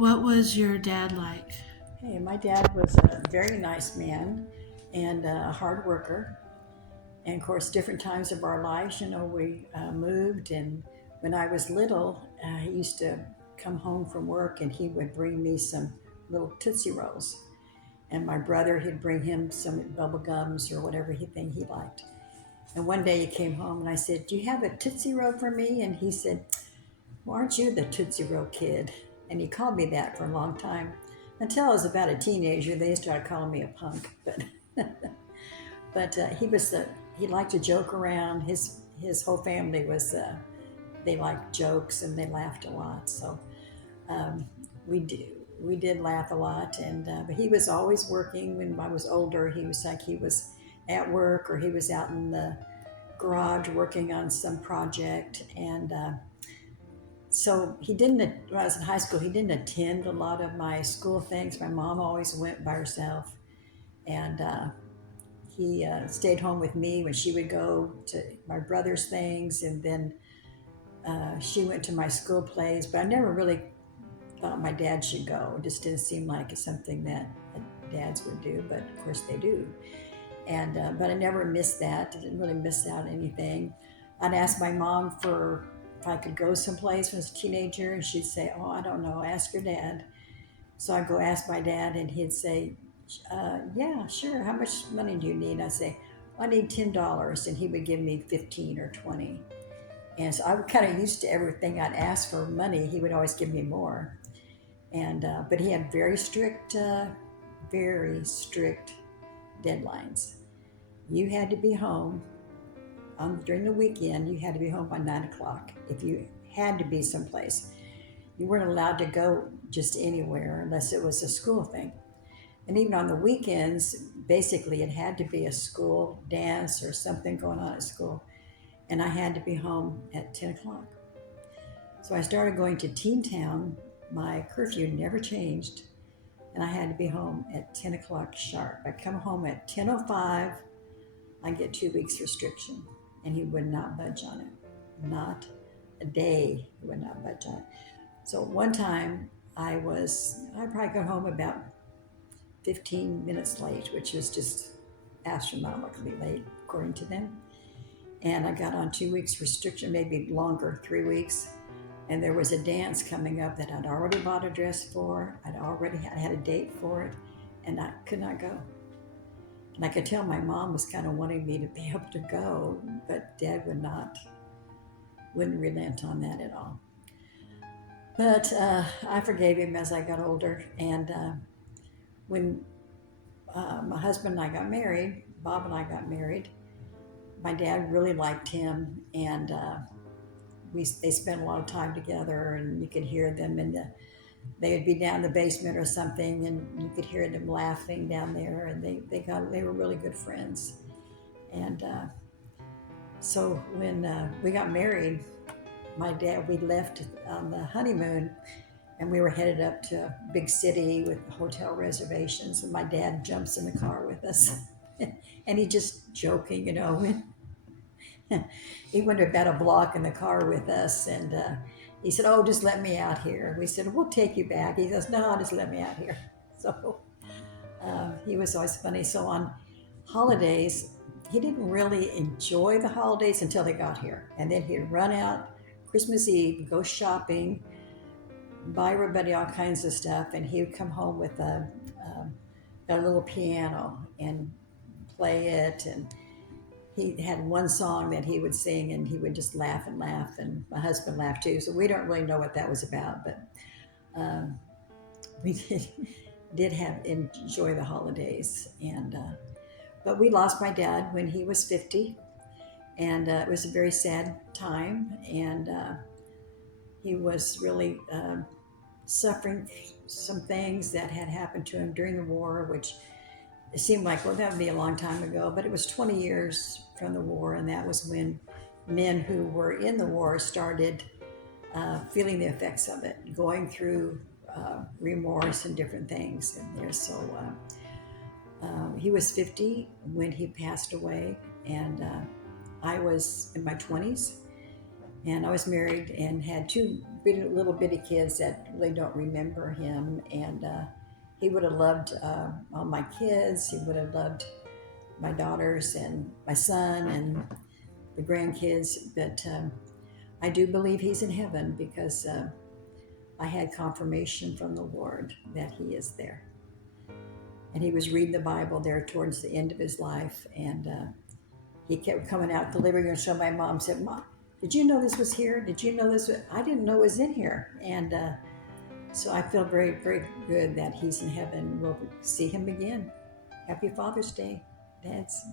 What was your dad like? Hey, my dad was a very nice man and a hard worker. And of course, different times of our lives, we moved. And when I was little, he used to come home from work and he would bring me some little Tootsie Rolls. And my brother, he'd bring him some bubble gums or whatever he liked. And one day he came home and I said, "Do you have a Tootsie Roll for me?" And he said, "Well, aren't you the Tootsie Roll kid?" And he called me that for a long time until I was about a teenager. They started calling me a punk, but he liked to joke around. His whole family was they liked jokes and they laughed a lot. So um, we did laugh a lot. And but he was always working. When I was older, he was at work or he was out in the garage working on some project. And so he didn't. When I was in high school, he didn't attend a lot of my school things. My mom always went by herself, and he stayed home with me when she would go to my brother's things, and then she went to my school plays. But I never really thought my dad should go. It just didn't seem like it's something that dads would do, but of course they do. And but I never missed that. I didn't really miss out on anything. I'd ask my mom for if I could go someplace when I was a teenager, and she'd say, "Oh, I don't know. Ask your dad." So I'd go ask my dad, and he'd say, "Yeah, sure. How much money do you need?" I'd say, "I need $10," and he would give me 15 or 20. And so I was kind of used to everything I'd ask for money. He would always give me more. And but he had very strict deadlines. You had to be home during the weekend. You had to be home by 9 o'clock. If you had to be someplace, you weren't allowed to go just anywhere unless it was a school thing. And even on the weekends, basically it had to be a school dance or something going on at school. And I had to be home at 10 o'clock. So I started going to Teen Town. My curfew never changed. And I had to be home at 10 o'clock sharp. I come home at 10:05, I get 2 weeks restriction. And he would not budge on it. Not a day he would not budge on it. So one time I probably got home about 15 minutes late, which was just astronomically late, according to them. And I got on 2 weeks restriction, maybe longer, 3 weeks. And there was a dance coming up that I'd already bought a dress for. I had a date for it, and I could not go. And I could tell my mom was kind of wanting me to be able to go, but Dad wouldn't relent on that at all. But I forgave him as I got older. And when my husband and I got married, Bob and I got married, my dad really liked him, and they spent a lot of time together, and you could hear them they would be down in the basement or something, and you could hear them laughing down there, and they were really good friends. And so when we got married, we left on the honeymoon, and we were headed up to a big city with hotel reservations, and my dad jumps in the car with us. And he just joking, he went about a block in the car with us, and he said, "Oh, just let me out here." We said, "We'll take you back." He says, "No, just let me out here." So he was always funny. So on holidays, he didn't really enjoy the holidays until they got here, and then he'd run out Christmas Eve, go shopping, buy everybody all kinds of stuff, and he would come home with a little piano and play it. And he had one song that he would sing, and he would just laugh and laugh, and my husband laughed too. So we don't really know what that was about, but um, we did have enjoy the holidays. And but we lost my dad when he was 50, and it was a very sad time. And he was really suffering some things that had happened to him during the war, which it seemed like, well, that would be a long time ago, but it was 20 years from the war, and that was when men who were in the war started feeling the effects of it, going through remorse and different things. And there, so he was 50 when he passed away, and I was in my 20s, And I was married and had two little bitty kids that really don't remember him. And he would have loved all my kids. He would have loved my daughters and my son and the grandkids. But I do believe he's in heaven because I had confirmation from the Lord that he is there. And he was reading the Bible there towards the end of his life. And he kept coming out the living room. So my mom said, "Mom, did you know this was here? Did you know this? I didn't know it was in here." And so I feel very, very good that he's in heaven. We'll see him again. Happy Father's Day, dads.